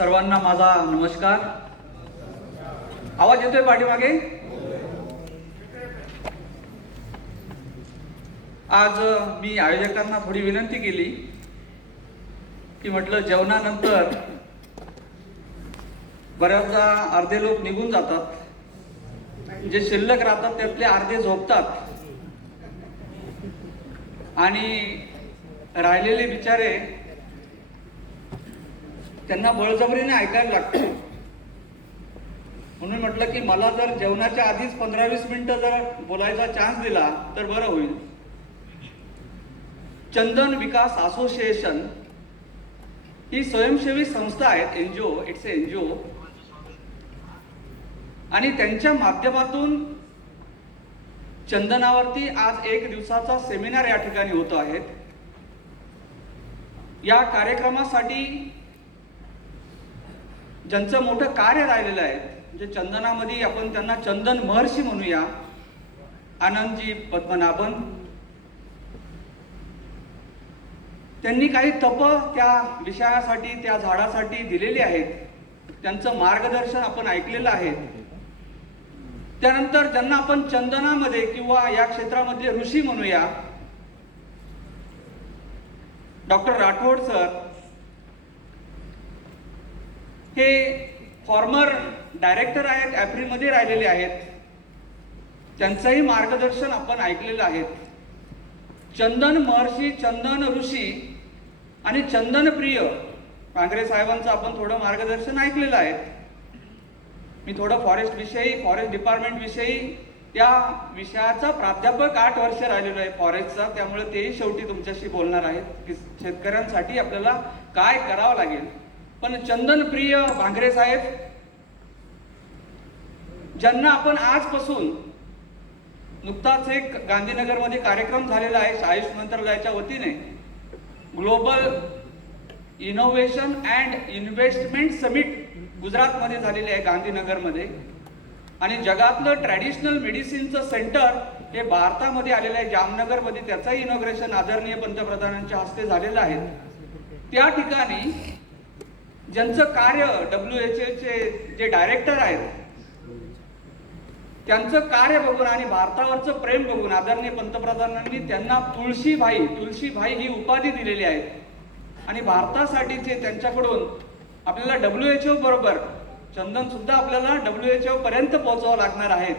सर्वांना माझा नमस्कार. आवाज येतोय पाठीमागे? आज मी आयोजकांना थोडी विनंती केली की म्हटलं जेवणानंतर बऱ्याचदा अर्धे लोक निघून जातात, जे शिल्लक राहतात त्यातले अर्धे झोपतात आणि राहिलेले बिचारे त्यांना बळजबरीने ऐकायला लागतं. म्हणून म्हटलं की मला जर जेवणाच्या आधीच 15-20 मिनिटं जर बोलायचा चान्स दिला तर बरं होईल. चंदन विकास असोसिएशन ही स्वयंसेवी संस्था आहे, एनजीओ, इट्स ए एनजीओ, आणि त्यांच्या माध्यमातून चंदनावरती आज 1 दिवसाचा सेमिनार या ठिकाणी होतो आहे. या कार्यक्रमासाठी ज्यांचं मोठं कार्य राहिलेलं आहे, जे चंदनामध्ये आपण त्यांना चंदन महर्षी म्हणूया, आनंदजी पद्मनाभन, त्यांनी काही तप त्या विषयासाठी, त्या झाडासाठी दिलेली आहेत. त्यांचं मार्गदर्शन आपण ऐकलेलं आहे. त्यानंतर ज्यांना आपण चंदनामध्ये किंवा या क्षेत्रामध्ये ऋषी म्हणूया, डॉक्टर राठोड सर, हे फॉर्मर डायरेक्टर आहेत, ॲप्रिलमध्ये राहिलेले आहेत. त्यांचंही मार्गदर्शन आपण ऐकलेलं आहे. चंदन महर्षी, चंदन ऋषी आणि चंदन प्रिय कांगरे साहेबांचं आपण थोडं मार्गदर्शन ऐकलेलं आहे. मी थोडं फॉरेस्ट विषयी, फॉरेस्ट डिपार्टमेंट विषयी, त्या विषयाचा प्राध्यापक 8 वर्ष राहिलेलो आहे फॉरेस्टचा, त्यामुळे तेही शेवटी तुमच्याशी बोलणार आहेत की शेतकऱ्यांसाठी आपल्याला काय करावं लागेल. पण चंदन प्रिय भांगरे साहेब, ज्यांना आपण आजपासून, नुकताच एक गांधीनगरमध्ये कार्यक्रम झालेला आहे आयुष मंत्रालयाच्या वतीने, global innovation and investment summit गुजरातमध्ये झालेले आहे, गांधीनगरमध्ये, आणि जगातलं ट्रॅडिशनल मेडिसिनचं सेंटर हे भारतामध्ये आलेलं आहे, जामनगरमध्ये. त्याचंही इनॉग्रेशन आदरणीय पंतप्रधानांच्या हस्ते झालेलं आहे. त्या ठिकाणी ज्यांचं कार्य, WHO जे डायरेक्टर आहेत, त्यांचं कार्य बघून आणि भारतावरचं प्रेम बघून आदरणीय पंतप्रधानांनी त्यांना तुळशीभाई ही उपाधी दिलेली आहे. आणि भारतासाठीचे त्यांच्याकडून आपल्याला WHO बरोबर चंदन सुद्धा आपल्याला WHO पर्यंत पोहोचावं लागणार आहेत.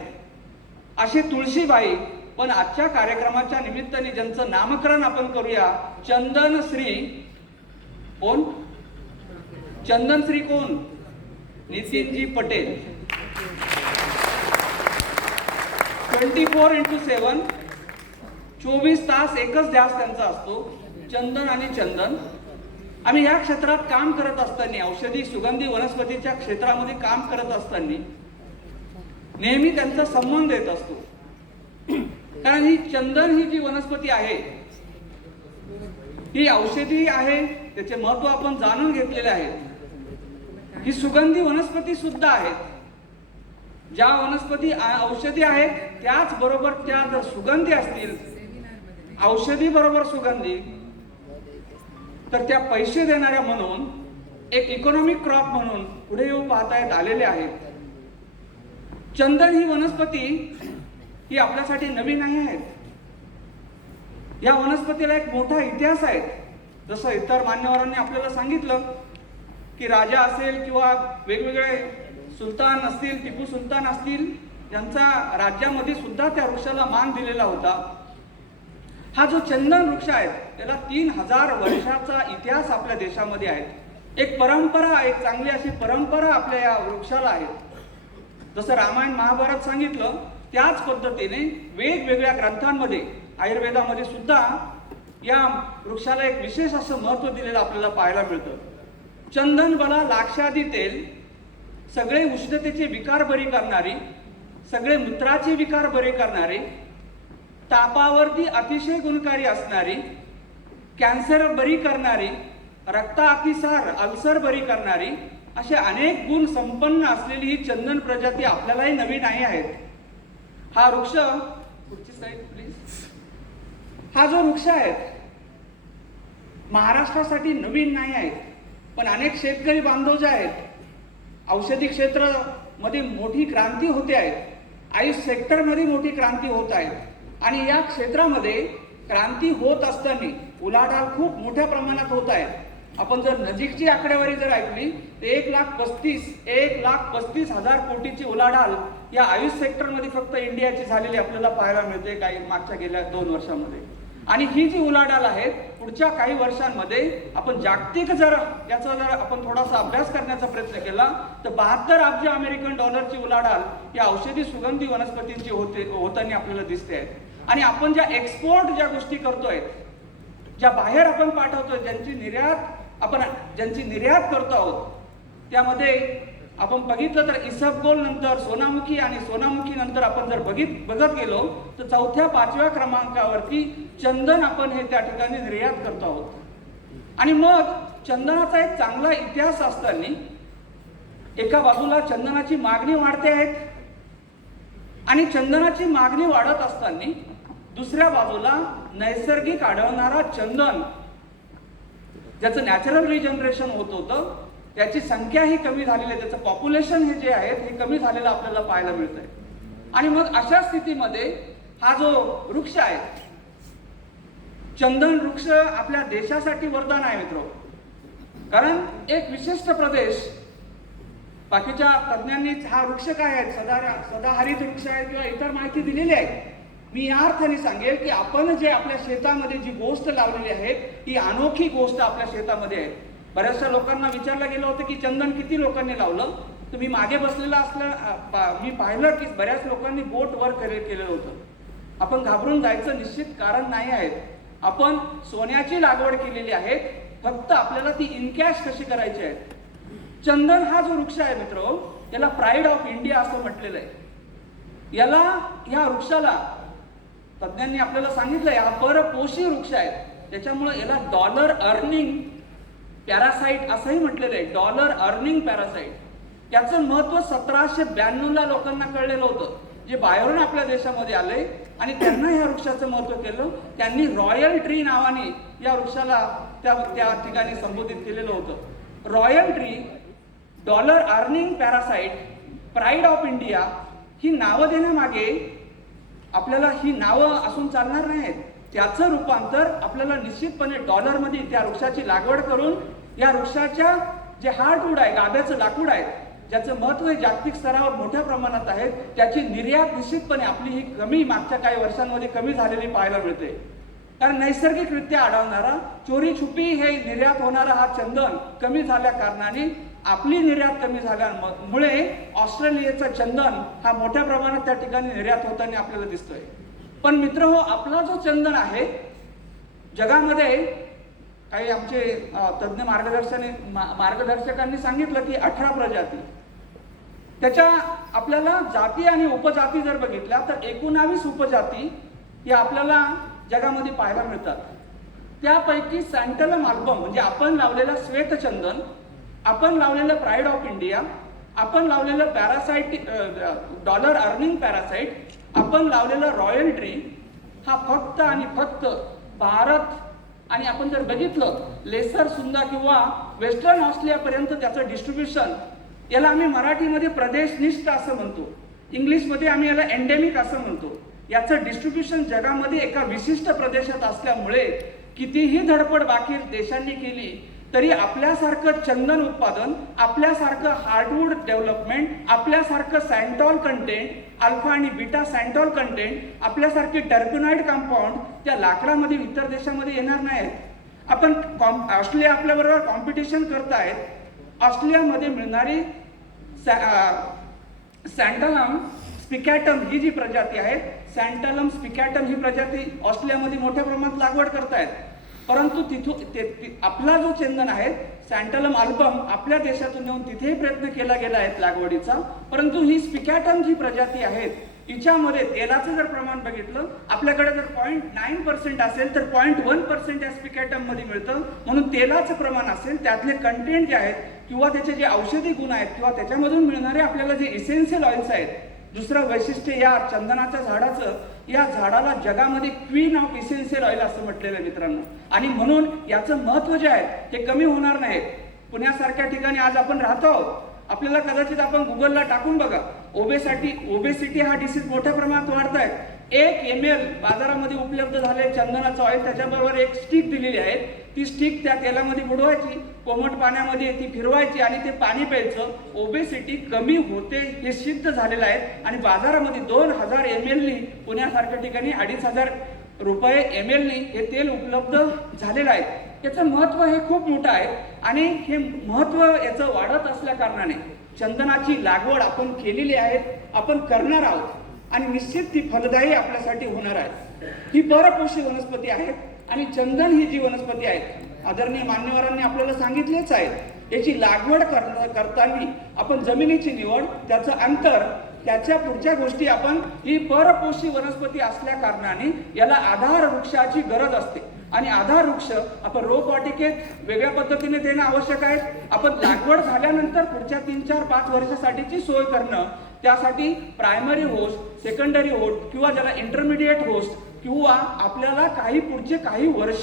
अशी तुळशीभाई, पण आजच्या कार्यक्रमाच्या निमित्ताने ज्यांचं नामकरण आपण करूया, चंदनश्री. कोण? चंदनश्री कोण? नितीनजी पटेल. 24x7 24 तास एकच ध्यास त्यांचा असतो, चंदन आणि चंदन. आम्ही या क्षेत्रात काम करत असताना, औषधी सुगंधी वनस्पतीच्या क्षेत्रामध्ये काम करत असताना नेहमी त्यांचा संबंध येत असतो. कारण ही चंदन ही जी वनस्पती आहे, ही औषधी आहे, त्याचे महत्व आपण जाणून घेतलेले आहे. ही सुगंधी वनस्पती सुद्धा आहेत. ज्या वनस्पती औषधी आहेत त्याच बरोबर त्या जर सुगंधी असतील, औषधी बरोबर सुगंधी, तर त्या पैसे देणाऱ्या म्हणून, एक इकॉनॉमिक क्रॉप म्हणून पुढे येऊ पाहता आलेले आहेत. चंदन ही वनस्पती ही आपल्यासाठी नवीन नाही आहेत. या वनस्पतीला एक मोठा इतिहास आहे. जसं इतर मान्यवरांनी आपल्याला सांगितलं की राजा असेल किंवा वेगवेगळे सुलतान असतील, टिपू सुलतान असतील, यांचा राज्यामध्ये सुद्धा त्या वृक्षाला मान दिलेला होता. हा जो चंदन वृक्ष आहे त्याला 3000 वर्षाचा इतिहास आपल्या देशामध्ये आहे. एक परंपरा, एक चांगली अशी परंपरा आपल्या या वृक्षाला आहे. जसं रामायण महाभारत सांगितलं त्याच पद्धतीने वेगवेगळ्या ग्रंथांमध्ये, आयुर्वेदामध्ये सुद्धा या वृक्षाला एक विशेष असं महत्व दिलेलं आपल्याला पाहायला मिळतं. चंदन बला लाक्षादी तेल, सगळे उष्णतेचे विकार बरी करणारी, सगळे मूत्राचे विकार बरे करणारे, तापावरती अतिशय गुणकारी असणारी, कॅन्सर बरी करणारी, रक्तातिसार, अल्सर बरी करणारी, असे अनेक गुण संपन्न असलेली ही चंदन प्रजाती आपल्यालाही नवीन नाही आहेत. हा वृक्ष, पुढची स्लाइड प्लीज. हा जो वृक्ष आहे महाराष्ट्रासाठी नवीन नाही आहे. पण अनेक शेतकरी बांधव जे आहेत, औषधी क्षेत्र मध्ये मोठी क्रांती होते आहे, आयुष सेक्टरमध्ये मोठी क्रांती होत आहे आणि या क्षेत्रामध्ये क्रांती होत असताना उलाढाल खूप मोठ्या प्रमाणात होत आहे. आपण जर नजीकची आकडेवारी जर ऐकली तर 1,35,000 कोटीची उलाढाल या आयुष सेक्टरमध्ये फक्त इंडियाची झालेली आपल्याला पाहायला मिळते काही मागच्या गेल्या 2 वर्षांमध्ये. आणि ही जी उलाढाल आहे पुढच्या काही वर्षांमध्ये आपण जागतिक जर याचा जर आपण थोडासा अभ्यास करण्याचा प्रयत्न केला तर 72 अब्ज अमेरिकन डॉलरची उलाढाल या औषधी सुगंधी वनस्पतींची होताना आपल्याला दिसते आहे. आणि आपण ज्या एक्सपोर्ट ज्या गोष्टी करतोय, ज्या बाहेर आपण पाठवतोय, ज्यांची निर्यात करतो आहोत, त्यामध्ये आपण बघितलं तर इसबगोल नंतर सोनामुखी आणि सोनामुखी नंतर आपण जर बघत गेलो तर 4-5व्या क्रमांकावरती चंदन आपण हे त्या ठिकाणी निर्यात करतो आहोत. आणि मग चंदनाचा एक चांगला इतिहास असताना एका बाजूला चंदनाची मागणी वाढते आहे आणि चंदनाची मागणी वाढत असताना दुसऱ्या बाजूला नैसर्गिक आढळणारा चंदन ज्याचं नॅचरल रिजनरेशन होत होतं त्याची संख्या ही कमी झालेली आहे, त्याचं पॉप्युलेशन हे जे आहे हे कमी झालेलं आपल्याला पाहायला मिळतंय. आणि मग अशा स्थितीमध्ये हा जो वृक्ष आहे चंदन वृक्ष आपल्या देशासाठी वरदान आहे मित्र. कारण एक विशिष्ट प्रदेश, बाकीच्या तज्ञांनी हा वृक्ष काय आहे, सदाहरित वृक्ष आहे किंवा इतर माहिती दिलेली आहे. मी या अर्थाने सांगेल की आपण जे आपल्या शेतामध्ये जी गोष्ट लावलेली आहे ही अनोखी गोष्ट आपल्या शेतामध्ये आहे. बऱ्याचशा लोकांना विचारलं गेलं होतं की चंदन किती लोकांनी लावलं, तर मी मागे बसलेला मी पाहिलं की बऱ्याच लोकांनी बोट वर केलेलं होतं. आपण घाबरून जायचं निश्चित कारण नाही आहे. आपण सोन्याची लागवड केलेली आहे, फक्त आपल्याला ती इनकॅश कशी करायची आहे. चंदन हा जो वृक्ष आहे मित्र, याला प्राईड ऑफ इंडिया असं म्हटलेलं आहे. या वृक्षाला तज्ञांनी आपल्याला सांगितलंय हा परपोषी वृक्ष आहे, त्याच्यामुळे याला डॉलर अर्निंग पॅरासाइट असंही म्हटलेलं आहे. Dollar earning parasite. त्याचं महत्व 1792ला लोकांना कळलेलं होतं, जे बाहेरून आपल्या देशामध्ये आले आणि त्यांना या वृक्षाचं महत्व केलं. त्यांनी रॉयल ट्री नावाने या वृक्षाला त्या ठिकाणी संबोधित केलेलं होतं. Royal tree, dollar earning parasite, pride of India ही नावं देण्यामागे आपल्याला ही नावं असून चालणार नाहीत. त्याचं रूपांतर आपल्याला निश्चितपणे डॉलरमध्ये त्या वृक्षाची लागवड करून या वृक्षाच्या जे हार्डवूड आहे, गाभ्याचं लाकूड आहे, ज्याचं महत्व जागतिक स्तरावर मोठ्या प्रमाणात आहे, त्याची निर्यात निश्चितपणे आपली ही कमी मागच्या काही वर्षांमध्ये कमी झालेली पाहायला मिळते. कारण नैसर्गिकरित्या आढळणारा चोरी छुपी हे निर्यात होणारा हा चंदन कमी झाल्या कारणाने आपली निर्यात कमी झाल्यामुळे ऑस्ट्रेलियाचा चंदन हा मोठ्या प्रमाणात त्या ठिकाणी निर्यात होताना आपल्याला दिसतोय. पण मित्र हो, आपला जो चंदन आहे जगामध्ये काही आमचे तज्ञ मार्गदर्शकांनी सांगितलं की 18 प्रजाती, त्याच्या आपल्याला जाती आणि उपजाती जर बघितल्या तर 19 उपजाती या आपल्याला जगामध्ये पाहायला मिळतात. त्यापैकी सॅन्टलम अल्बम म्हणजे आपण लावलेलं श्वेतचंदन, आपण लावलेलं प्राईड ऑफ इंडिया, आपण लावलेलं पॅरासाइट डॉलर अर्निंग पॅरासाइट, आपण लावलेलं रॉयल ट्री हा फक्त आणि फक्त भारत आणि आपण जर बघितलं लेसर सुंदा किंवा वेस्टर्न ऑस्ट्रेलियापर्यंत त्याचं डिस्ट्रीब्युशन, याला आम्ही मराठीमध्ये प्रदेशनिष्ठ असं म्हणतो, इंग्लिशमध्ये आम्ही याला एंडेमिक असं म्हणतो. याचं डिस्ट्रीब्युशन जगामध्ये एका विशिष्ट प्रदेशात असल्यामुळे कितीही धडपड बाकी देशांनी केली तरी आपल्यासारखं चंदन उत्पादन, आपल्यासारखं हार्डवूड डेव्हलपमेंट, आपल्यासारखं सॅन्टॉल कंटेंट, अल्फा आणि बीटा सॅन्टॉल कंटेंट, आपल्यासारखे टर्पेनाइड कंपाऊंड त्या लाकडामध्ये इतर देशामध्ये येणार नाहीत. आपण ऑस्ट्रेलिया आपल्याबरोबर कॉम्पिटिशन करतायत. ऑस्ट्रेलियामध्ये मिळणारी सॅन्टलम स्पिकॅटम ही जी प्रजाती आहे, सॅन्टलम स्पिकॅटम ही प्रजाती ऑस्ट्रेलियामध्ये मोठ्या प्रमाणात लागवड करतायत. परंतु आपला जो चंदन आहे सॅन्टलम अल्बम आपल्या देशातून येऊन तिथेही प्रयत्न केला गेला आहे लागवडीचा, परंतु ही स्पिकॅटम जी प्रजाती आहेत हिच्यामध्ये तेलाचं जर प्रमाण बघितलं आपल्याकडे जर 0.9% असेल तर 0.1% या स्पिकॅटम मध्ये मिळतं. म्हणून तेलाचं प्रमाण असेल त्यातले कंटेंट जे आहेत किंवा त्याचे जे औषधी गुण आहेत किंवा त्याच्यामधून मिळणारे आपल्याला जे इसेन्शियल ऑइल्स आहेत. दुसरं वैशिष्ट्य या चंदनाच्या झाडाचं, या झाडाला जगामध्ये क्वीन ऑफ इसेन्शियल ऑइल असं म्हटलेलं आहे मित्रांनो. आणि म्हणून याचं महत्व जे आहे ते कमी होणार नाही. पुण्यासारख्या ठिकाणी आज आपण राहतो आहोत. आपल्याला कदाचित आपण गुगलला टाकून बघा, ओबेसिटी हा डिसीज मोठ्या प्रमाणात वाढत आहे. 1 ml बाजारामध्ये उपलब्ध झाले चंदनाचं ऑइल, त्याच्याबरोबर एक स्टिक दिलेली आहे. ती स्टिक त्या तेलामध्ये बुडवायची, कोमट पाण्यामध्ये ती फिरवायची आणि ते पाणी प्यायचं. ओबेसिटी कमी होते हे सिद्ध झालेलं आहे. आणि बाजारामध्ये 2000 ml पुण्यासारख्या ठिकाणी 2500 रुपये ml हे तेल उपलब्ध झालेलं आहे. याचं महत्व हे खूप मोठं आहे आणि हे महत्व याचं वाढत असल्या कारणाने चंदनाची लागवड आपण केलेली आहे, आपण करणार आहोत आणि निश्चित ती फलदायी आपल्यासाठी होणार आहे. ही परपोषी वनस्पती आहे आणि चंदन ही जी वनस्पती आहे, आदरणीय मान्यवरांनी आपल्याला सांगितलेच आहे, याची लागवड करताना आपण जमिनीची निवड, त्याचं अंतर, त्याच्या पुढच्या गोष्टी आपण ही परपोषी वनस्पती असल्या कारणाने याला आधार वृक्षाची गरज असते आणि आधार वृक्ष आपण रोपवाटिकेत वेगळ्या पद्धतीने देणं आवश्यक आहे. आपण लागवड झाल्यानंतर पुढच्या 3, 4, 5 वर्षासाठीची सोय करणं, त्यासाठी प्रायमरी होस्ट, सेकंडरी होस्ट किंवा ज्याला इंटरमिडिएट होस्ट किंवा आपल्याला पुढचे काही वर्ष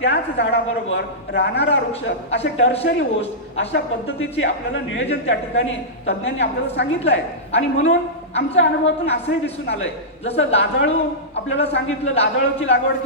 त्याच झाडाबरोबर राहणारा वृक्ष असे टर्शरी होस्ट अशा पद्धतीचे आपल्याला नियोजन त्या ठिकाणी तज्ज्ञांनी आपल्याला सांगितलं आहे. आणि म्हणून आमच्या अनुभवातून असंही दिसून आलंय, जसं लाजाळू आपल्याला सांगितलं, लाजाळूची लागवड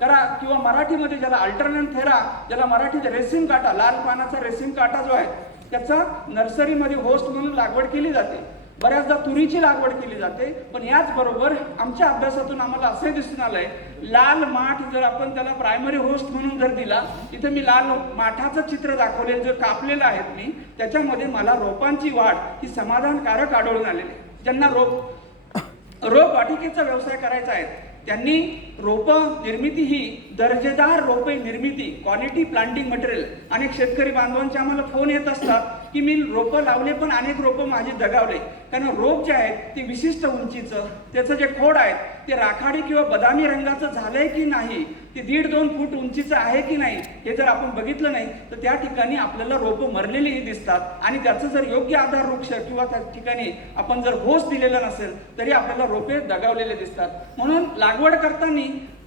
करा किंवा मराठीमध्ये ज्याला अल्टरनेट थेरा, ज्याला मराठीत रेसिन काटा, लाल पानाचा रेसिन काटा जो आहे त्याचा नर्सरीमध्ये होस्ट म्हणून लागवड केली जाते. बऱ्याचदा तुरीची लागवड केली जाते. पण याचबरोबर आमच्या अभ्यासातून आम्हाला असे दिसून आलंय, लाल माठ जर आपण त्याला प्रायमरी होस्ट म्हणून जर दिला, इथे मी लाल माठाचं चित्र दाखवले, जे कापलेलं आहे मी, त्याच्यामध्ये मला रोपांची वाढ ही समाधानकारक आढळून आलेली. ज्यांना रोप वाटिकेचा व्यवसाय करायचा आहे त्यांनी रोप निर्मिती ही दर्जेदार रोपे निर्मिती, क्वालिटी प्लांटिंग मटेरियल. अनेक शेतकरी बांधवांचे आम्हाला फोन येत असतात की मी रोपं लावले पण अनेक रोपं माझी दगावले, कारण रोप जे आहेत ते विशिष्ट उंचीचं, त्याचं जे खोड आहे ते राखाडी किंवा बदामी रंगाचं झालंय की नाही, ते 1.5-2 फूट उंचीचं आहे की नाही, हे जर आपण बघितलं नाही तर त्या ठिकाणी आपल्याला रोपं मरलेलीही दिसतात. आणि त्याचं जर योग्य आधार वृक्ष किंवा त्या ठिकाणी आपण जर होस्ट दिलेला नसेल तरी आपल्याला रोपे दगावलेले दिसतात. म्हणून लागवड करताना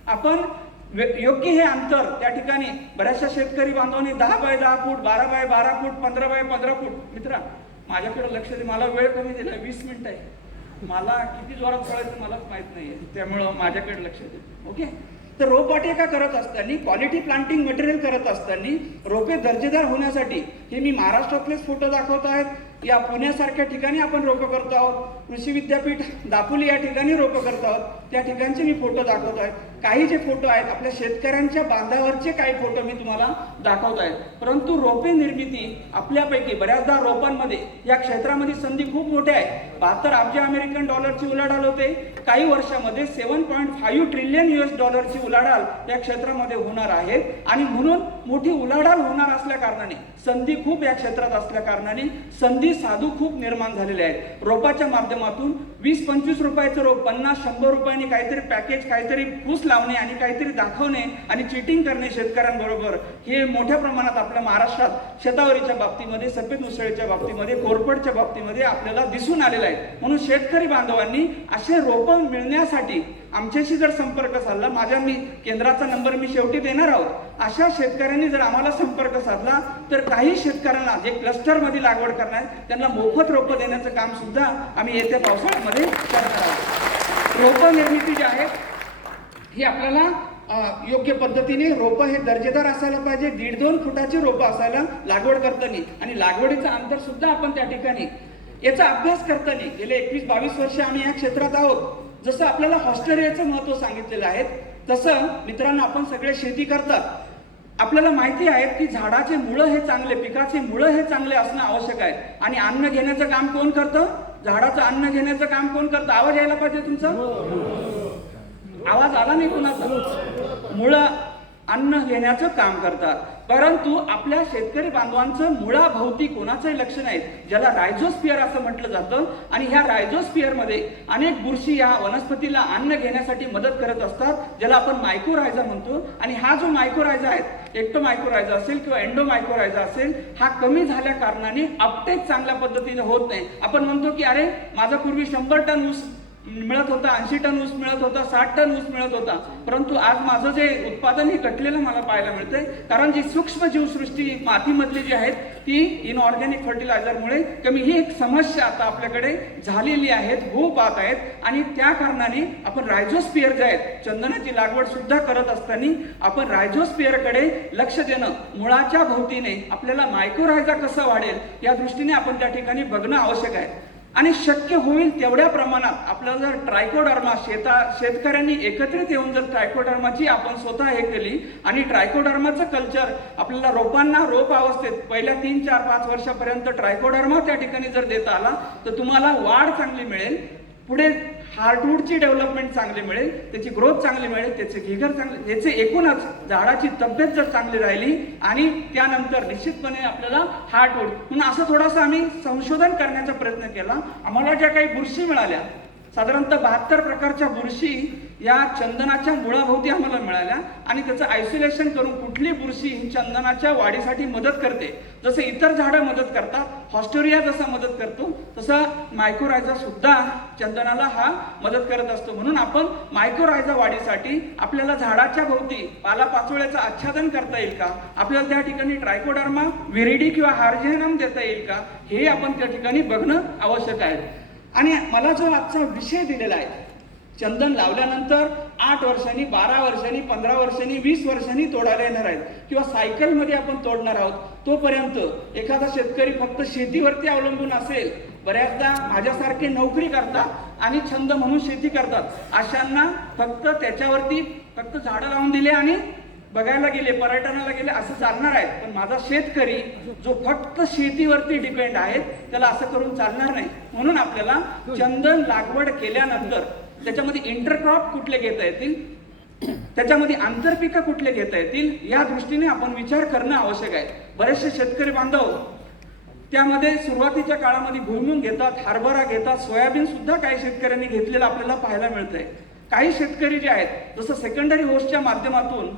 आपण योग्य हे अंतर त्या ठिकाणी बऱ्याचशा शेतकरी बांधवांनी 10 बाय 10 फूट, 12 बाय 12 फूट, 15 बाय 15 फूट. मित्रा, माझ्याकडे लक्ष दे, मला वेळ कमी दिला, 20 मिनिटं आहे, मला किती जोरात पळायचं मलाच माहित नाहीये, त्यामुळं माझ्याकडे लक्ष दे. ओके, तर रोपवाटिका करत असताना, क्वालिटी प्लांटिंग मटेरियल करत असताना रोपे दर्जेदार होण्यासाठी हे मी महाराष्ट्रातलेच फोटो दाखवत आहेत. या पुण्यासारख्या ठिकाणी आपण रोपं करतो आहोत, कृषी विद्यापीठ दापोली या ठिकाणी रोपं करतो आहोत, त्या ठिकाणचे मी फोटो दाखवत आहे. काही जे फोटो आहेत आपल्या शेतकऱ्यांच्या बांधावरचे काही फोटो मी तुम्हाला दाखवत आहे. परंतु रोपे निर्मिती आपल्यापैकी बऱ्याचदा रोपांमध्ये या क्षेत्रामध्ये संधी खूप मोठ्या आहे. 72 अब्ज अमेरिकन डॉलरची उलाढाल होते. काही वर्षामध्ये 7.5 ट्रिलियन US डॉलरची उलाढाल या क्षेत्रामध्ये होणार आहे. आणि म्हणून मोठी उलाढाल होणार असल्या कारणाने, संधी खूप या क्षेत्रात असल्या कारणाने संधी साधू खूप निर्माण झालेले आहेत. रोपाच्या माध्यमातून 20-25 रुपयाचं रोप 50-100 रुपयांनी काहीतरी पॅकेज, काहीतरी फूस लावणे आणि काहीतरी दाखवणे आणि चिटिंग करणे शेतकऱ्यांबरोबर, हे मोठ्या प्रमाणात आपल्या महाराष्ट्रात शेतावरीच्या बाबतीमध्ये, सफेद मुसळीच्या बाबतीमध्ये, कोरपडच्या बाबतीमध्ये आपल्याला दिसून आलेलं आहे. म्हणून शेतकरी बांधवांनी असे रोपं मिळण्यासाठी आमच्याशी जर संपर्क साधला, मी केंद्राचा नंबर मी शेवटी देणार आहोत, अशा शेतकऱ्यांनी जर आम्हाला संपर्क साधला तर काही शेतकऱ्यांना जे क्लस्टरमध्ये लागवड करणार त्यांना मोफत रोपं देण्याचं काम सुद्धा आम्ही येत्या पावसाळ्यामध्ये करणार आहोत. रोपं निर्मिती जी आहे ही आपल्याला योग्य पद्धतीने रोपं हे दर्जेदार असायला पाहिजे. 1.5-2 फुटाची रोपं असायला लागवड करताना, आणि लागवडीचं अंतर सुद्धा आपण त्या ठिकाणी याचा अभ्यास करताना गेले 21-22 वर्ष आम्ही या क्षेत्रात आहोत. जसं आपल्याला हॉस्टेरियाचं महत्व सांगितलेलं आहे तसं मित्रांनो आपण सगळे शेती करतात, आपल्याला माहिती आहे की झाडाचे मुळं हे चांगले, पिकाचे मुळं हे चांगले असणं आवश्यक आहे. आणि अन्न घेण्याचं काम कोण करतं? झाडाचं अन्न घेण्याचं काम कोण करतं? आवाज यायला पाहिजे तुमचा, आवाज आला नाही कुणाचा. मुळं अन्न घेण्याचं काम करतात. परंतु आपल्या शेतकरी बांधवांचं मुळाभोवती कोणाचंही लक्ष नाही, ज्याला रायझोस्पियर असं म्हटलं जातं. आणि ह्या रायझोस्पियर मध्ये अनेक बुरशी या वनस्पतीला अन्न घेण्यासाठी मदत करत असतात, ज्याला आपण मायकोरायझा म्हणतो. आणि हा जो मायकोरायझा आहे, एक्टोमायकोरायझा असेल किंवा एंडोमायकोरायझा असेल, हा कमी झाल्या कारणाने अपटेक चांगल्या पद्धतीने होत नाही. आपण म्हणतो की अरे माझा पूर्वी 100 टन ऊस मिळत होता, 80 टन ऊस मिळत होता, 60 टन ऊस मिळत होता. परंतु आज माझं जे उत्पादन हे घटलेलं मला पाहायला मिळतंय, कारण जी सूक्ष्म जीवसृष्टी मातीमधली जी आहेत ती इनऑर्गॅनिक फर्टिलायझरमुळे कमी, ही एक समस्या आता आपल्याकडे झालेली आहेत, हो पाहत आहेत. आणि त्या कारणाने आपण रायझोस्पियर जे आहेत, चंदनाची लागवड सुद्धा करत असताना आपण रायझोस्पियरकडे लक्ष देणं, मुळाच्या भोवतीने आपल्याला मायक्रोरायझा कसं वाढेल या दृष्टीने आपण त्या ठिकाणी बघणं आवश्यक आहे. आणि शक्य होईल तेवढ्या प्रमाणात आपल्याला जर ट्रायकोडर्मा शेतकऱ्यांनी एकत्रित येऊन जर ट्रायकोडर्माची आपण स्वतः हे केली आणि ट्रायकोडर्माचं कल्चर आपल्याला रोपांना रोप अवस्थेत पहिल्या 3, 4, 5 वर्षापर्यंत ट्रायकोडर्मा त्या ठिकाणी जर देता आला तर तुम्हाला वाढ चांगली मिळेल, पुढे हार्टवूडची डेव्हलपमेंट चांगली मिळेल, त्याची ग्रोथ चांगली मिळेल, त्याचे घिगर चांगले, याचे एकूणच झाडाची तब्येत जर चांगली राहिली आणि त्यानंतर निश्चितपणे आपल्याला हार्टवूड म्हणून असं थोडंसं आम्ही संशोधन करण्याचा प्रयत्न केला. आम्हाला ज्या काही बुरशी मिळाल्या, साधारणतः 72 प्रकारच्या बुरशी या चंदनाच्या मुळाभोवती आम्हाला मिळाल्या आणि त्याचं आयसोलेशन करून कुठली बुरशी ही चंदनाच्या वाढीसाठी मदत करते, जसं इतर झाडं मदत करतात, हॉस्टोरिया जसा मदत करतो तसा मायक्रोरायझा सुद्धा चंदनाला हा मदत करत असतो. म्हणून आपण मायक्रोरायझा वाढीसाठी आपल्याला झाडाच्या भोवती पालापाचोळ्याचं आच्छादन करता येईल का, आपल्याला त्या ठिकाणी ट्रायकोडर्मा विरिडी किंवा हार्जियनम देता येईल का, हे आपण त्या ठिकाणी बघणं आवश्यक आहे. आणि मला जो आजचा विषय दिलेला आहे, चंदन लावल्यानंतर 8 वर्षांनी, 12 वर्षांनी, 15 वर्षांनी, 20 वर्षांनी तोडायला येणार आहेत किंवा सायकलमध्ये आपण तोडणार आहोत, तोपर्यंत एखादा शेतकरी फक्त शेतीवरती अवलंबून असेल. बऱ्याचदा माझ्यासारखे नोकरी करतात आणि छंद म्हणून शेती करतात, अशांना फक्त त्याच्यावरती फक्त झाडं लावून दिले आणि बघायला गेले, पर्यटनाला गेले असं चालणार आहे. पण माझा शेतकरी जो फक्त शेतीवरती डिपेंड आहे त्याला असं करून चालणार नाही. म्हणून आपल्याला चंदन लागवड केल्यानंतर त्याच्यामध्ये इंटरक्रॉप कुठले घेता येतील, त्याच्यामध्ये आंतरपिकं कुठले घेता येतील, या दृष्टीने आपण विचार करणं आवश्यक आहे. बरेचसे शेतकरी बांधव त्यामध्ये सुरुवातीच्या काळामध्ये भुईमूग घेतात, हरभरा घेतात, सोयाबीन सुद्धा काही शेतकऱ्यांनी घेतलेलं आपल्याला पाहायला मिळतंय. काही शेतकरी जे आहेत, जसं सेकंडरी होस्टच्या माध्यमातून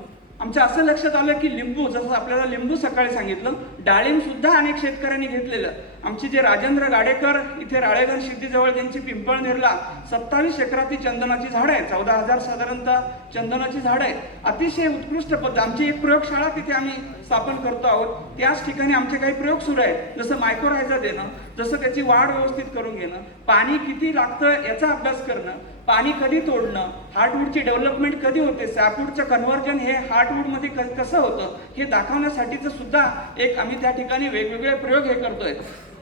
आमच्या असं लक्षात आलं की लिंबू, जसं आपल्याला लिंबू सकाळी सांगितलं, डाळिंब सुद्धा अनेक शेतकऱ्यांनी घेतलेलं. आमचे जे राजेंद्र गाडेकर इथे राळेगण सिद्धीजवळ त्यांची पिंपळनेरला 27 एकराती चंदनाची झाड आहे, 14,000 साधारणतः चंदनाची झाड आहे. अतिशय उत्कृष्ट पद्धत, आमची एक प्रयोगशाळा तिथे आम्ही स्थापन करतो आहोत. त्याच ठिकाणी आमचे काही प्रयोग सुरू आहेत, जसं मायक्रोरायझा देणं, जसं त्याची वाढ व्यवस्थित करून घेणं, पाणी किती लागतं याचा अभ्यास करणं, पाणी कधी तोडणं, हार्टवूडची डेव्हलपमेंट कधी होते, सॅपवूडचं कन्व्हर्जन हे हार्टवूडमध्ये कसं होतं हे दाखवण्यासाठीचं सुद्धा एक आम्ही त्या ठिकाणी वेगवेगळे प्रयोग हे करतोय.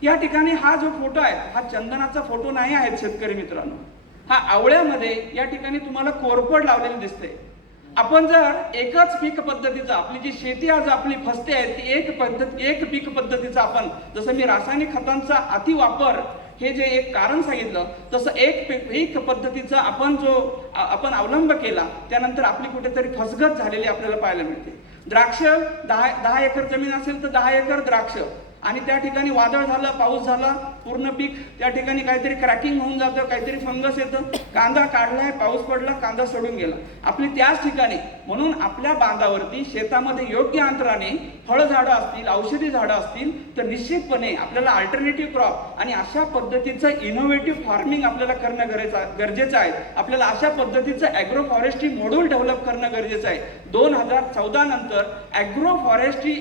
या ठिकाणी हा जो फोटो आहे हा चंदनाचा फोटो नाही आहे शेतकरी मित्रांनो, हा आवळ्यामध्ये या ठिकाणी तुम्हाला कोरफड लावलेली दिसते. आपण जर एकच पीक पद्धतीचा, आपली जी शेती आज आपली फसते आहे ती एक पीक पद्धतीचा आपण, जसं मी रासायनिक खतांचा अतिवापर हे जे एक कारण सांगितलं, तसं एक पद्धतीचा आपण अवलंब केला त्यानंतर आपली कुठेतरी फसगत झालेली आपल्याला पाहायला मिळते. द्राक्ष 10 एकर जमीन असेल तर 10 एकर द्राक्ष, आणि त्या ठिकाणी वादळ झालं, पाऊस झाला, पूर्ण पीक त्या ठिकाणी काहीतरी क्रॅकिंग होऊन जातं, काहीतरी फंगस येतं, कांदा काढलाय, पाऊस पडला, कांदा सोडून गेला, आपली त्याच ठिकाणी. म्हणून आपल्या बांधावरती शेतामध्ये योग्य अंतराने फळझाडं असतील, औषधी झाडं असतील तर निश्चितपणे आपल्याला अल्टरनेटिव्ह क्रॉप आणि अशा पद्धतीचं इनोव्हेटिव्ह फार्मिंग आपल्याला करणं गरजेचं आहे. आपल्याला अशा पद्धतीचं ॲग्रो फॉरेस्ट्री मॉड्यूल डेव्हलप करणं गरजेचं आहे. 2014 नंतर ॲग्रो फॉरेस्ट्री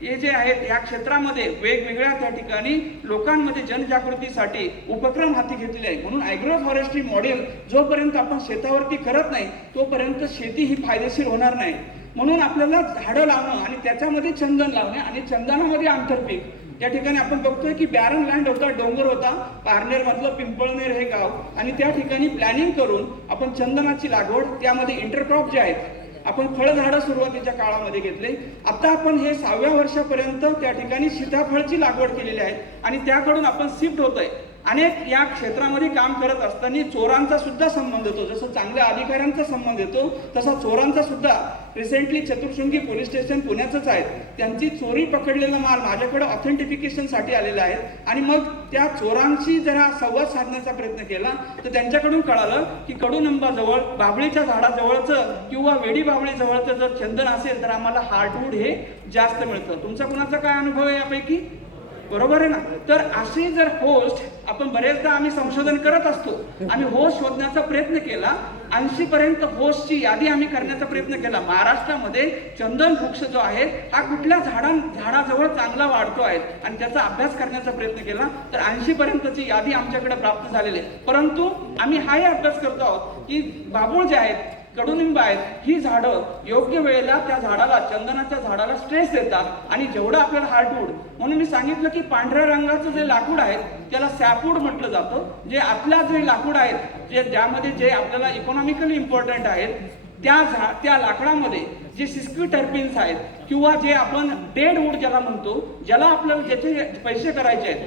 हे जे आहेत या क्षेत्रामध्ये वेगवेगळ्या त्या ठिकाणी लोकांमध्ये जनजागृतीसाठी उपक्रम हाती घेतलेले आहे. म्हणून ॲग्रो फॉरेस्ट्री मॉडेल जोपर्यंत आपण शेतावरती करत नाही तोपर्यंत शेती ही फायदेशीर होणार नाही. म्हणून आपल्याला झाडं लावणं आणि त्याच्यामध्ये चंदन लावणे आणि चंदनामध्ये आंतरपीक. त्या ठिकाणी आपण बघतोय की बॅरन लँड होता, डोंगर होता, पारनेर मधलं पिंपळनेर हे गाव, आणि त्या ठिकाणी प्लॅनिंग करून आपण चंदनाची लागवड, त्यामध्ये इंटरक्रॉप जे आहेत आपण फळझाडं सुरुवातीच्या काळामध्ये घेतले. आता आपण हे 6व्या वर्षापर्यंत त्या ठिकाणी सीताफळची लागवड केलेली आहे आणि त्याकडून आपण शिफ्ट होतोय. अनेक या क्षेत्रामध्ये काम करत असताना चोरांचा सुद्धा संबंध येतो, जसं चांगल्या अधिकाऱ्यांचा संबंध येतो तसा चोरांचा सुद्धा. रिसेंटली चतुर्शृंगी पोलीस स्टेशन पुण्याचंच आहे, त्यांची चोरी पकडलेला माल माझ्याकडे ऑथेंटिफिकेशनसाठी आलेला आहे आणि मग त्या चोरांशी जरा संवाद साधण्याचा प्रयत्न केला तर त्यांच्याकडून कळालं की कडुनिंबाजवळ, बाभळीच्या झाडाजवळचं किंवा वेडी बाभळी जवळचं जर चंदन असेल तर आम्हाला हार्टवूड हे जास्त मिळतं. तुमचा कुणाचा काय अनुभव आहे यापैकी? बरोबर आहे ना. तर असे जर होस्ट आपण बरेचदा आम्ही संशोधन करत असतो, आम्ही होस्ट शोधण्याचा प्रयत्न केला, 80 पर्यंत होस्टची यादी आम्ही करण्याचा प्रयत्न केला. महाराष्ट्रामध्ये चंदन वृक्ष जो आहे हा कुठल्या झाडाजवळ चांगला वाढतो आहे आणि त्याचा अभ्यास करण्याचा प्रयत्न केला, तर 80 पर्यंतची यादी आमच्याकडे प्राप्त झालेली आहे. परंतु आम्ही हाही अभ्यास करतो आहोत की बाबूळ जे आहेत, कडुनिंब आहेत, ही झाडं योग्य वेळेला त्या झाडाला, चंदनाच्या झाडाला स्ट्रेस देतात आणि जेवढं आपल्याला हार्टवूड, म्हणून मी सांगितलं की पांढऱ्या रंगाचं जे लाकूड आहे त्याला सॅपवूड म्हटलं जातं. जे आतल्या जे लाकूड आहेत, ज्यामध्ये जे आपल्याला इकॉनॉमिकली इम्पॉर्टंट आहेत, त्या लाकडामध्ये जे सिस्क्यू टर्पिन्स आहेत किंवा जे आपण डेड वूड ज्याला म्हणतो, ज्याला आपल्याला ज्याचे पैसे करायचे आहेत,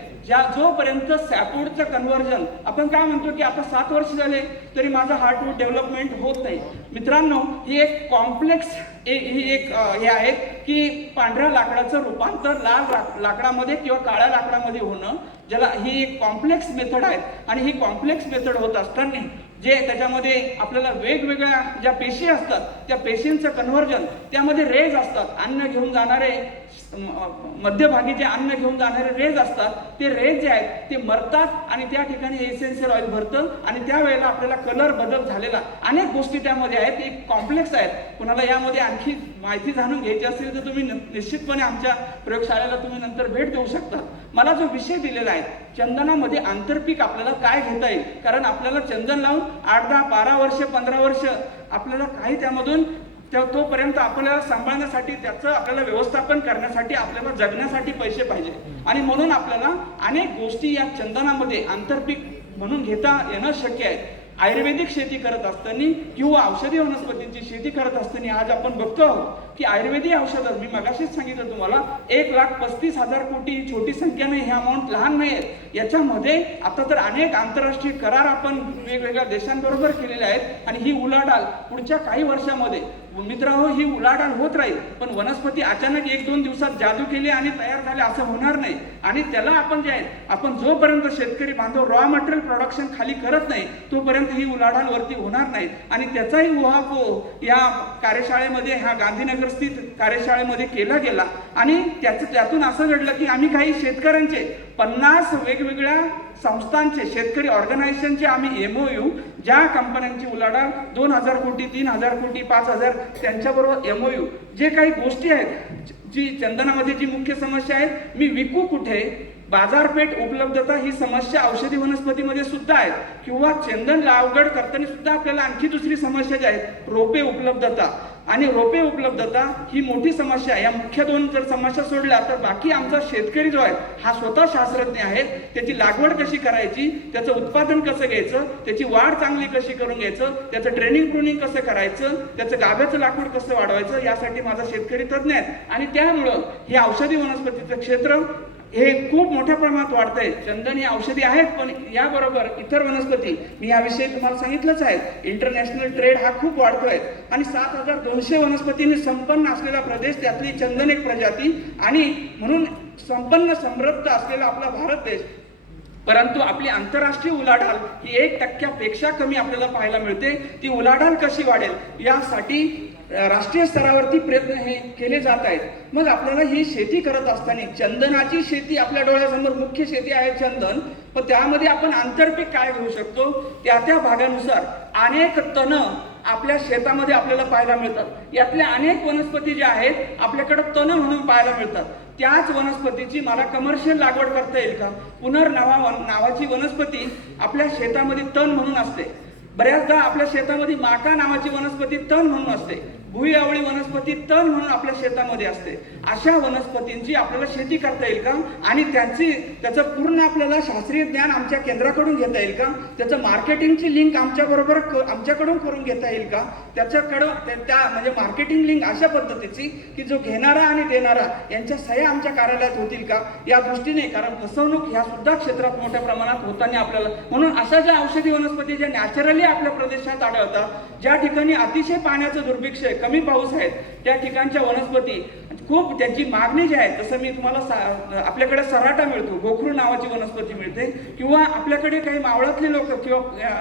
जोपर्यंत सॅपवूडचं कन्व्हर्जन, आपण काय म्हणतो की आता 7 वर्ष झाले तरी माझं हार्टवूड डेव्हलपमेंट होत नाही. मित्रांनो, ही एक कॉम्प्लेक्स हे आहे की पांढऱ्या लाकडाचं रूपांतर लाल लाकडामध्ये किंवा काळ्या लाकडामध्ये होणं, ज्याला ही एक कॉम्प्लेक्स मेथड आहे. आणि ही कॉम्प्लेक्स मेथड होत असताना जे त्याच्यामध्ये आपल्याला वेगवेगळ्या ज्या पेशी असतात, त्या पेशींचं कन्व्हर्जन, त्यामध्ये रेज असतात, अन्न घेऊन जाणारे, मध्यभागी जे अन्न घेऊन जाणारे रेज असतात, ते रेज जे आहेत ते मरतात आणि त्या ठिकाणी एसेन्शियल ऑइल भरतं आणि त्यावेळेला आपल्याला कलर बदल झालेला अनेक गोष्टी त्यामध्ये आहेत. एक कॉम्प्लेक्स आहेत. कुणाला यामध्ये आणखी माहिती जाणून घ्यायची असेल तर तुम्ही निश्चितपणे आमच्या प्रयोगशाळेला तुम्ही नंतर भेट देऊ शकता. मला जो विषय दिलेला आहे, चंदनामध्ये आंतरपीक आपल्याला काय घेता येईल, कारण आपल्याला चंदन लावून 8, 10, 12 वर्ष, 15 वर्ष आपल्याला काही त्यामधून तोपर्यंत आपल्याला सांभाळण्यासाठी, त्याचं आपल्याला व्यवस्थापन करण्यासाठी, आपल्याला जगण्यासाठी पैसे पाहिजे. आणि म्हणून आपल्याला अनेक गोष्टी या चंदनामध्ये आंतरपीक म्हणून घेता येणं शक्य आहे. आयुर्वेदिक शेती करत असताना किंवा औषधी वनस्पतींची शेती करत असताना आज आपण बघतो आहोत की आयुर्वेदिक औषधं, मी मगाशीच सांगितलं तुम्हाला, 1,35,000 कोटी ही छोटी संख्या नाही, हे अमाऊंट लहान नाही आहे. याच्यामध्ये आता तर अनेक आंतरराष्ट्रीय करार आपण वेगवेगळ्या देशांबरोबर केलेले आहेत आणि ही उलाढाल पुढच्या काही वर्षामध्ये, मित्रांनो, ही उलाढाल होत राहील. पण वनस्पती अचानक 1-2 दिवसात जादू केली आणि तयार झाले असं होणार नाही. आणि त्याला आपण जे आहे, आपण जोपर्यंत शेतकरी बांधव रॉ मटेरियल प्रोडक्शन खाली करत नाही तोपर्यंत ही उलाढाल वरती होणार नाही. आणि त्याचाही उहापोह या कार्यशाळेमध्ये, ह्या गांधीनगर स्थित कार्यशाळेमध्ये केला गेला आणि त्यातून असं घडलं की आम्ही काही शेतकऱ्यांचे 50 वेगवेगळ्या संस्थांचे, शेतकरी ऑर्गनायझेशनचे आम्ही MOU, ज्या कंपन्यांची उलाढाल 2,000 कोटी, 3,000 कोटी, 5,000, त्यांच्याबरोबर MOU, जे काही गोष्टी आहेत, जी चंदनामध्ये जी मुख्य समस्या आहे, मी विकू कुठे, बाजारपेठ उपलब्धता, ही समस्या औषधी वनस्पतीमध्ये सुद्धा आहे. किंवा चंदन लागवड करताना सुद्धा आपल्याला आणखी दुसरी समस्या जी आहे, रोपे उपलब्धता. आणि रोपे उपलब्धता ही मोठी समस्या आहे. या मुख्य 2 जर समस्या सोडल्या तर बाकी आमचा शेतकरी जो आहे हा स्वतः शास्त्रज्ञ आहे. त्याची लागवड कशी करायची, त्याचं उत्पादन कसं घ्यायचं, त्याची वाढ चांगली कशी करून घ्यायचं, त्याचं ट्रेनिंग प्रूनिंग कसं करायचं, त्याचं गाभ्याचं लाकूड कसं वाढवायचं, यासाठी माझा शेतकरी तज्ञ आहे. आणि त्यामुळं हे औषधी वनस्पतीचं क्षेत्र हे खूप मोठ्या प्रमाणात वाढतंय. चंदन ही औषधी आहेत, पण याबरोबर इतर वनस्पती, मी याविषयी तुम्हाला सांगितलंच आहे, इंटरनॅशनल ट्रेड हा खूप वाढतोय. आणि 7,200 वनस्पतींनी संपन्न असलेला प्रदेश, त्यातली चंदन एक प्रजाती, आणि म्हणून संपन्न समृद्ध असलेला आपला भारत देश. परंतु आपली आंतरराष्ट्रीय उलाढाल ही 1% कमी आपल्याला पाहायला मिळते. ती उलाढाल कशी वाढेल यासाठी राष्ट्रीय स्तरावरती प्रयत्न हे केले जात आहेत. मग आपल्याला ही शेती करत असताना, चंदनाची शेती आपल्या डोळ्यासमोर मुख्य शेती आहे चंदन, पण त्यामध्ये आपण आंतरपीक काय घेऊ शकतो, त्या भागानुसार अनेक तण आपल्या शेतामध्ये आपल्याला पाहायला मिळतात. यातल्या अनेक वनस्पती ज्या आहेत आपल्याकडे तण म्हणून पाहायला मिळतात. त्याच वनस्पतीची मला कमर्शियल लागवड करता येईल का? नावाची वनस्पती आपल्या शेतामध्ये तण म्हणून असते. बऱ्याचदा आपल्या शेतामध्ये माका नावाची वनस्पती तण म्हणून असते. भुईआवळी वनस्पती तण म्हणून आपल्या शेतामध्ये असते. अशा वनस्पतींची आपल्याला शेती करता येईल का? आणि त्याचं पूर्ण आपल्याला शास्त्रीय ज्ञान आमच्या केंद्राकडून घेता येईल का? त्याचं मार्केटिंगची लिंक आमच्याकडून करून घेता येईल का? म्हणजे मार्केटिंग लिंक अशा पद्धतीची की जो घेणारा आणि देणारा यांच्या सह्या आमच्या कार्यालयात होतील का, या दृष्टीने. कारण फसवणूक ह्या सुद्धा क्षेत्रात मोठ्या प्रमाणात होताना आपल्याला, म्हणून अशा ज्या औषधी वनस्पती ज्या नॅचरली आपल्या प्रदेशात आढळतात, ज्या ठिकाणी अतिशय पाण्याचं दुर्भिक्ष आहे, कमी पाऊस आहेत त्या ठिकाणच्या वनस्पती खूप त्यांची मागणी जी आहे, जसं मी तुम्हाला आपल्याकडे सराटा मिळतो, गोखरू नावाची वनस्पती मिळते, किंवा आपल्याकडे काही मावळातले लोक किंवा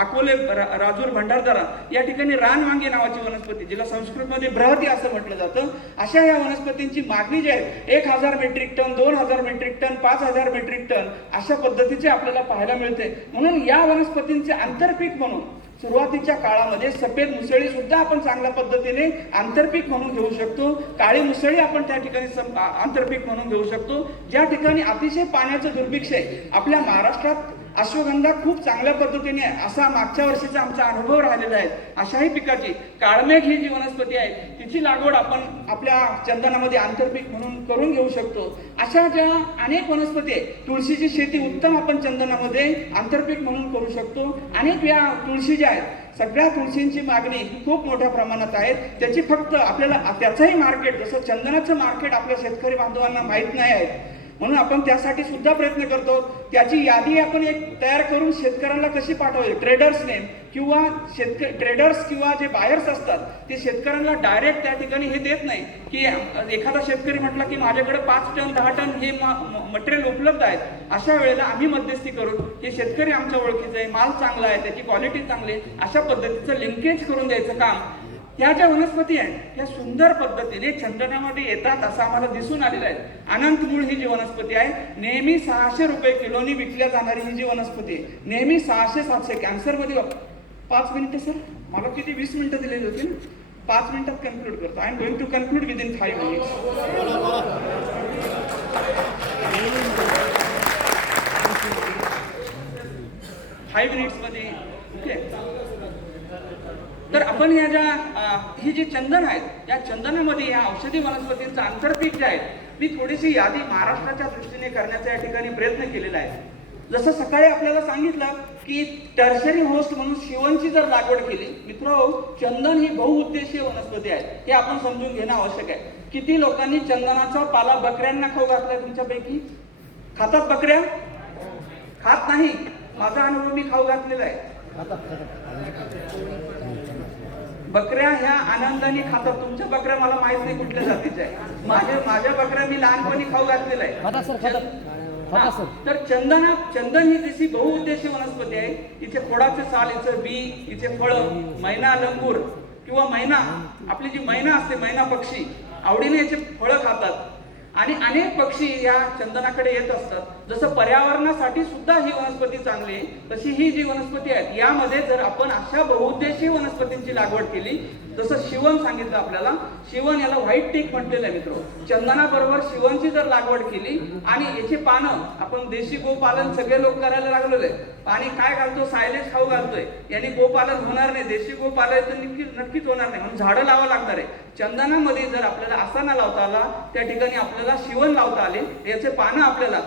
अकोले राजूर भंडारदरा या ठिकाणी रानवांगी नावाची वनस्पती, जिला संस्कृतमध्ये बृहती असं म्हटलं जातं, अशा या वनस्पतींची मागणी जी आहे 1000 metric ton, 2000 metric ton, 5000 metric ton अशा पद्धतीचे आपल्याला पाहायला मिळते. म्हणून या वनस्पतींचे आंतरपीक म्हणून सुरुवातीच्या काळामध्ये सफेद मुसळी सुद्धा आपण चांगल्या पद्धतीने आंतरपीक म्हणून घेऊ शकतो. काळी मुसळी आपण त्या ठिकाणी आंतरपीक म्हणून घेऊ शकतो. ज्या ठिकाणी अतिशय पाण्याचं दुर्भिक्ष आहे, आपल्या महाराष्ट्रात अश्वगंधा खूप चांगल्या पद्धतीने असा मागच्या वर्षीचा आमचा अनुभव राहिलेला आहे. अशाही पिकाची काळमेघ ही जी वनस्पती आहे तिची लागवड आपण आपल्या चंदनामध्ये आंतरपीक म्हणून करून घेऊ शकतो. अशा ज्या अनेक वनस्पती आहे, तुळशीची शेती उत्तम आपण चंदनामध्ये आंतरपीक म्हणून करू शकतो. अनेक या तुळशी ज्या आहेत, सगळ्या तुळशींची मागणी खूप मोठ्या प्रमाणात आहे. त्याची फक्त आपल्याला त्याचंही मार्केट, जसं चंदनाचं मार्केट आपल्या शेतकरी बांधवांना माहीत नाही आहे, म्हणून आपण त्यासाठी सुद्धा प्रयत्न करतो. त्याची यादी आपण एक तयार करून शेतकऱ्यांना कशी पाठवायची, ट्रेडर्सने किंवा ट्रेडर्स किंवा जे बायर्स असतात ते शेतकऱ्यांना डायरेक्ट त्या ठिकाणी हे देत नाही, की एखादा शेतकरी म्हटला की माझ्याकडे 5 टन 10 टन हे मटेरियल उपलब्ध आहेत. अशा वेळेला आम्ही मध्यस्थी करून हे शेतकरी आमच्या ओळखीचं आहे, माल चांगला आहे, त्याची क्वालिटी चांगली आहे, अशा पद्धतीचं लिंकेज करून द्यायचं काम ह्या ज्या वनस्पती आहेत या सुंदर पद्धतीने चंदनामध्ये येतात असं आम्हाला दिसून आलेलं आहे. अनंतमूळ ही जी वनस्पती आहे नेहमी 600 रुपये किलोनी विकल्या जाणारी ही जी वनस्पती आहे, नेहमी 600-700 कॅन्सरमध्ये 5 मिनिटं सर, मला किती 20 मिनिटं दिलेली होती ना, 5 मिनिटात कन्क्लूड करतो. I am going to conclude within 5 minutes. 5 मिनिट्समध्ये ओके. तर आपण या ज्या ही जी चंदन आहेत या चंदनामध्ये या औषधी वनस्पतींचं आंतरपीक जे आहे, मी थोडीशी यादी महाराष्ट्राच्या दृष्टीने करण्याचा या ठिकाणी प्रयत्न केलेला आहे. जसं सकाळी आपल्याला सांगितलं की टर्शरी होस्ट म्हणून शिवणची जर लागवड केली, मित्र चंदन ही बहुउद्देशीय वनस्पती आहे, हे आपण समजून घेणं आवश्यक आहे. किती लोकांनी चंदनाचा पाला बकऱ्यांना खाऊ घातलाय तुमच्यापैकी? खातात बकऱ्या? खात नाही. माझा अनुभव मी खाऊ घातलेला आहे. बकऱ्या ह्या आनंदाने खातात. तुमच्या बकऱ्या मला माहित नाही कुठल्या जातीच्या आहे. माझ्या बकऱ्या मी लहानपणी खाऊ घातलेला आहे. तर चंदन ही जशी बहुउद्देशीय वनस्पती आहे, इथे फोडाचे साल, इथे बी, इथे फळ, मैना लंगूर किंवा मैना, आपली जी मैना असते, मैना पक्षी आवडीने याचे फळं खातात आणि अनेक पक्षी या चंदनाकडे येत असतात. जसं पर्यावरणासाठी सुद्धा ही वनस्पती चांगली आहे, तशी ही जी वनस्पती आहे यामध्ये जर आपण अशा बहुउद्देशीय वनस्पतींची लागवड केली, जसं शिवण सांगितलं आपल्याला, शिवण याला व्हाईट टीक म्हटलेलं आहे मित्र. चंदनाबरोबर शिवणची जर लागवड केली आणि याची पानं, आपण देशी गोपालन सगळे लोक करायला लागलेले, आणि काय घालतो, सायलेज खाऊ घालतोय, याने गोपालन होणार नाही, देशी गोपालन तर नक्कीच होणार नाही, म्हणून झाडं लावावं लागणार आहे. चंदनामध्ये जर आपल्याला असा न लावता आला, त्या ठिकाणी आपल्याला शिवण लावता आले, याचे पानं आपल्याला,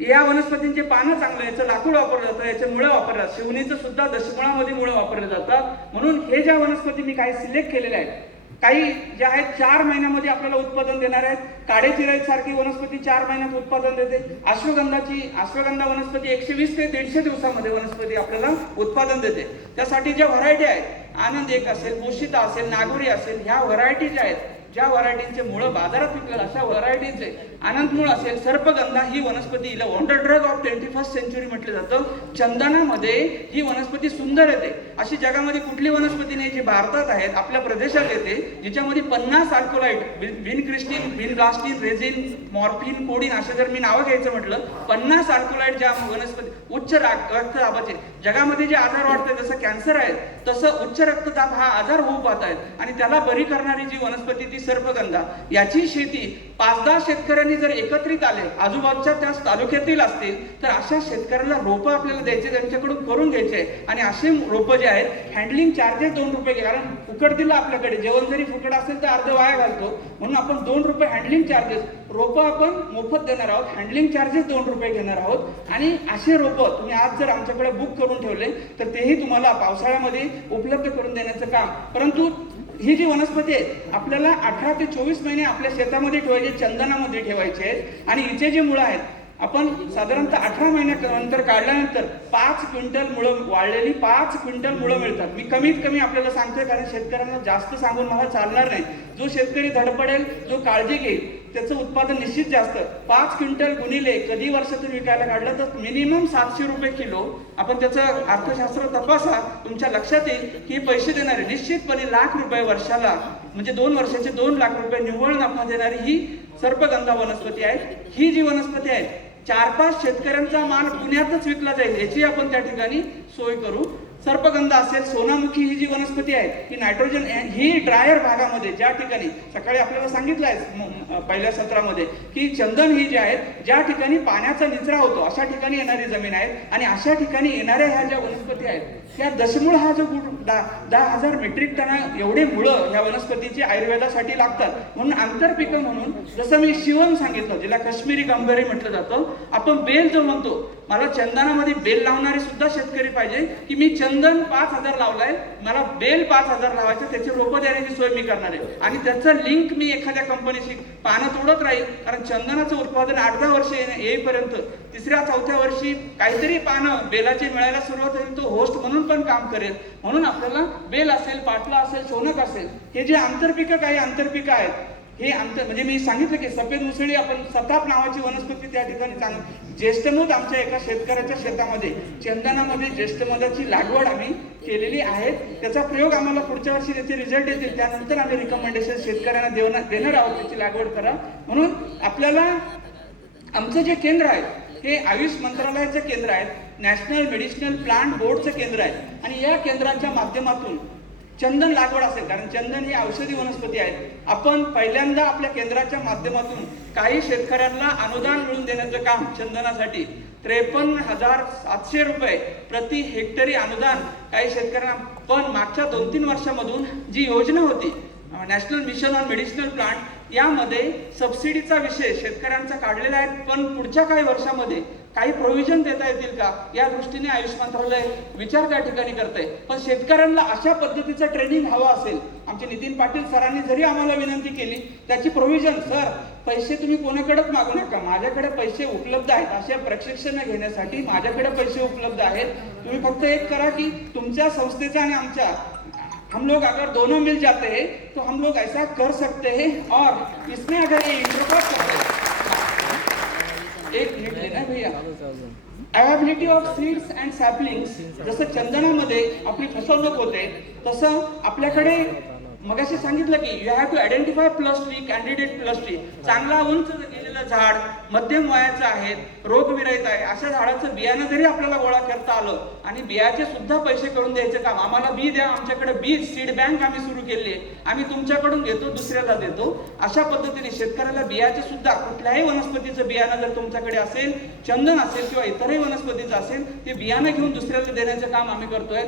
या वनस्पतींचे पानं चांगलं, याचं लाकूड वापरलं जातं, याचे मुळं वापरले जातात, शिवणीचं सुद्धा दशमुळामध्ये मुळं वापरले जातात. म्हणून हे ज्या वनस्पती मी काही सिलेक्ट केलेल्या आहेत, काही ज्या आहेत 4 महिन्यामध्ये आपल्याला उत्पादन देणार आहेत. काडेचिराई सारखी वनस्पती 4 महिन्यात उत्पादन देते. अश्वगंधा वनस्पती 120 ते 150 दिवसामध्ये वनस्पती आपल्याला उत्पादन देते. त्यासाठी ज्या व्हरायटी आहेत, आनंद एक असेल, पोषिता असेल, नागोरी असेल, ह्या व्हरायटी ज्या आहेत, ज्या व्हरायटींचे मुळं बाजारात विकतात अशा व्हरायटीचे, आनंदमूळ असेल, सर्पगंधा ही वनस्पती, हिला wonder drug of 21st century म्हटलं जातं. चंदनामध्ये ही वनस्पती सुंदर येते. अशी जगामध्ये कुठली वनस्पती नाही जी भारतात आहेत, आपल्या प्रदेशात येते, जिच्यामध्ये 50 alkaloid, vincristine, vinblastine, resin, morphine, coding असे जर मी नावं घ्यायचं म्हटलं, 50 अल्कोलाइड ज्या वनस्पती, उच्च रक्तदाबाचे, जगामध्ये जे आजार वाढतात जसं कॅन्सर आहे तसं उच्च रक्तदाब हा आजार होऊ पाहत आहे, आणि त्याला बरी करणारी जी वनस्पती ती सर्पगंधा. याची शेती 5-10 शेतकऱ्यांनी जर एकत्रित आले, आजूबाजूच्या त्या तालुक्यातील असतील, तर अशा शेतकऱ्यांना रोपं आपल्याला द्यायचे, त्यांच्याकडून करून घ्यायचे, आणि असे रोपं जे आहेत हँडलिंग चार्जेस 2 रुपये घे, कारण फुकट दिलं आपल्याकडे, जेवण जरी फुकट असेल तर अर्ध वाया घालतो, म्हणून आपण 2 रुपये हँडलिंग चार्जेस, रोपं आपण मोफत देणार आहोत, हँडलिंग चार्जेस 2 रुपये घेणार आहोत. आणि असे रोपं तुम्ही आज जर आमच्याकडे बुक करून ठेवले तर तेही तुम्हाला पावसाळ्यामध्ये उपलब्ध करून देण्याचं काम. परंतु ही जी वनस्पती आहे आपल्याला 18 ते 24 महिने आपल्या शेतामध्ये ठेवायचे, चंदनामध्ये ठेवायचे आहेत, आणि हिचे जे मुळं आहेत आपण साधारणतः 18 महिन्यानंतर काढल्यानंतर 5 क्विंटल मुळं वाळलेली 5 क्विंटल मुळं मिळतात. मी कमीत कमी आपल्याला सांगतोय, कारण शेतकऱ्यांना जास्त सांगून मला चालणार नाही. जो शेतकरी धडपडेल, जो काळजी घेईल, त्याचं उत्पादन निश्चित जास्त. 5 क्विंटल गुणिले कधी वर्षातून विकायला काढलं तर मिनिमम 700 रुपये किलो. आपण त्याचं अर्थशास्त्र तपासा, तुमच्या लक्षात येईल की पैसे देणारे निश्चितपणे ₹1,00,000 वर्षाला, म्हणजे 2 वर्षाचे ₹2,00,000 निव्वळ नफा देणारी ही सर्पगंधा वनस्पती आहे. ही जी वनस्पती आहे, 4-5 शेतकऱ्यांचा माल पुण्यातच विकला जाईल, याची आपण त्या ठिकाणी सोय करू. सर्पगंधा असेल, सोनामुखी ही जी वनस्पती आहे, ही नायट्रोजन, ही ड्रायर भागामध्ये, ज्या ठिकाणी सकाळी आपल्याला सांगितलं आहे पहिल्या सत्रामध्ये की चंदन ही जी आहेत, ज्या ठिकाणी पाण्याचा निचरा होतो अशा ठिकाणी येणारी जमीन आहे. आणि अशा ठिकाणी येणाऱ्या ह्या ज्या वनस्पती आहेत, त्या दशमूळ हा जो 10,000 मेट्रिक टन एवढे मुळं ह्या वनस्पतीची आयुर्वेदासाठी लागतात. म्हणून आंतरपिकं म्हणून, जसं मी शिवम सांगितलं, जिला काश्मीरी गंभीरी म्हटलं जातं, आपण बेल जो म्हणतो, मला चंदनामध्ये बेल लावणारे सुद्धा शेतकरी पाहिजे की मी चंदन 5,000 लावलाय, मला बेल 5,000 लावायचे, त्याची रोपं देण्याची सोय मी करणार आहे. आणि त्याचं लिंक मी एखाद्या कंपनीशी पानं तोडत राहील, कारण चंदनाचं उत्पादन 8-10 वर्ष येईपर्यंत 3-4 वर्षी काहीतरी पानं बेलाची मिळायला सुरुवात होईल, तो होस्ट म्हणून पण काम करेल. म्हणून आपल्याला बेल असेल, पाटला असेल, शोनक असेल, हे जे आंतरपिकं, काही आंतरपिकं आहेत, हे म्हणजे मी सांगितलं की सफेद मुसळी, आपण सताप नावाची वनस्पती त्या ठिकाणी ज्येष्ठमध आमच्या एका शेतकऱ्याच्या शेतामध्ये चंदनामध्ये ज्येष्ठमधाची लागवड आम्ही केलेली आहे. त्याचा प्रयोग आम्हाला पुढच्या वर्षी त्याचे रिझल्ट येतील, त्यानंतर आम्ही रिकमेंडेशन शेतकऱ्यांना देणार आहोत, त्याची लागवड करा. म्हणून आपल्याला आमचं जे केंद्र आहे हे आयुष मंत्रालयाचं केंद्र आहे, नॅशनल मेडिसिनल प्लांट बोर्डचं केंद्र आहे. आणि या केंद्राच्या माध्यमातून चंदन लागवड असेल, कारण चंदन ही औषधी वनस्पती आहे, आपण पहिल्यांदा आपल्या केंद्राच्या माध्यमातून काही शेतकऱ्यांना अनुदान मिळवून देण्याचं काम चंदनासाठी 53,700 रुपये प्रति हेक्टरी अनुदान काही शेतकऱ्यांना. पण मागच्या 2-3 वर्षामधून जी योजना होती national mission on medicinal plant, यामध्ये सबसिडीचा विषय शेतकऱ्यांचा काढलेला आहे. पण पुढच्या काही वर्षामध्ये काही प्रोव्हिजन देता येतील का, या दृष्टीने आयुष मंत्रालय विचार त्या ठिकाणी करते. पण शेतकऱ्यांना अशा पद्धतीचं ट्रेनिंग हवं असेल, आमचे नितीन पाटील सरांनी जरी आम्हाला विनंती केली, त्याची प्रोव्हिजन, सर पैसे तुम्ही कोणाकडेच मागू नका, माझ्याकडे पैसे उपलब्ध आहेत, अशा प्रशिक्षण घेण्यासाठी माझ्याकडे पैसे उपलब्ध आहेत, तुम्ही फक्त एक करा की तुमच्या संस्थेचा आणि आमच्या, हम लोग अगर दोनों मिल जाते हैं तो हम लोग ऐसा कर सकते हैं. और इसमें अगर ये इंटरक्रॉस करते हैं, एक मिनिट लेना भैया, अवेबिलिटी ऑफ सीड्स अँड सॅपलिंग्स, जसं चंदनामध्ये आपली फसवणूक होते, तसं आपल्याकडे मगाशी सांगितलं की you have to identify plus tree, candidate plus tree, चांगला उंच गेलेलं झाड, मध्यम वयाचं आहे, रोगविरहित आहे, अशा झाडाचं बियाणं जरी आपल्याला गोळा करता आलं आणि बियाचे सुद्धा पैसे करून द्यायचं काम, आम्हाला बी द्या, आमच्याकडे बीज सीड बँक आम्ही सुरू केली आहे, आम्ही तुमच्याकडून घेतो, दुसऱ्याला देतो. अशा पद्धतीने शेतकऱ्याला बियाचे सुद्धा, कुठल्याही वनस्पतीचं बियाणं जर तुमच्याकडे असेल, चंदन असेल किंवा इतरही वनस्पतीचं असेल, ते बियाणं घेऊन दुसऱ्याला देण्याचं काम आम्ही करतोय.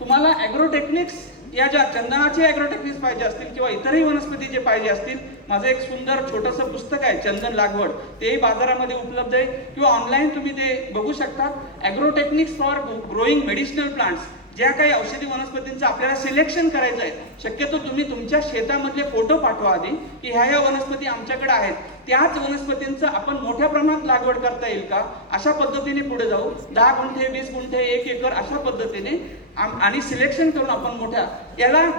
तुम्हाला ॲग्रोटेक्निक्स, या ज्या चंदनाचे ॲग्रोटेक्निक्स पाहिजे असतील किंवा इतरही वनस्पतीचे पाहिजे असतील, माझं एक सुंदर छोटंसं पुस्तक आहे चंदन लागवड, तेही बाजारामध्ये उपलब्ध आहे किंवा ऑनलाईन तुम्ही ते बघू शकता. ॲग्रोटेक्निक्स फॉर ग्रोईंग मेडिसिनल प्लांट्स, ज्या काही औषधी वनस्पतींचं आपल्याला सिलेक्शन करायचं आहे, शक्यतो तुम्ही तुमच्या शेतामधले फोटो पाठवा आधी की ह्या वनस्पती आमच्याकडे आहेत, त्याच वनस्पतींचं आपण मोठ्या प्रमाणात लागवड करता येईल का, अशा पद्धतीने पुढे जाऊ. 10 गुंठे, 20 गुंठे, 1 एकर अशा पद्धतीने आणि सिलेक्शन करून आपण मोठ्या, याला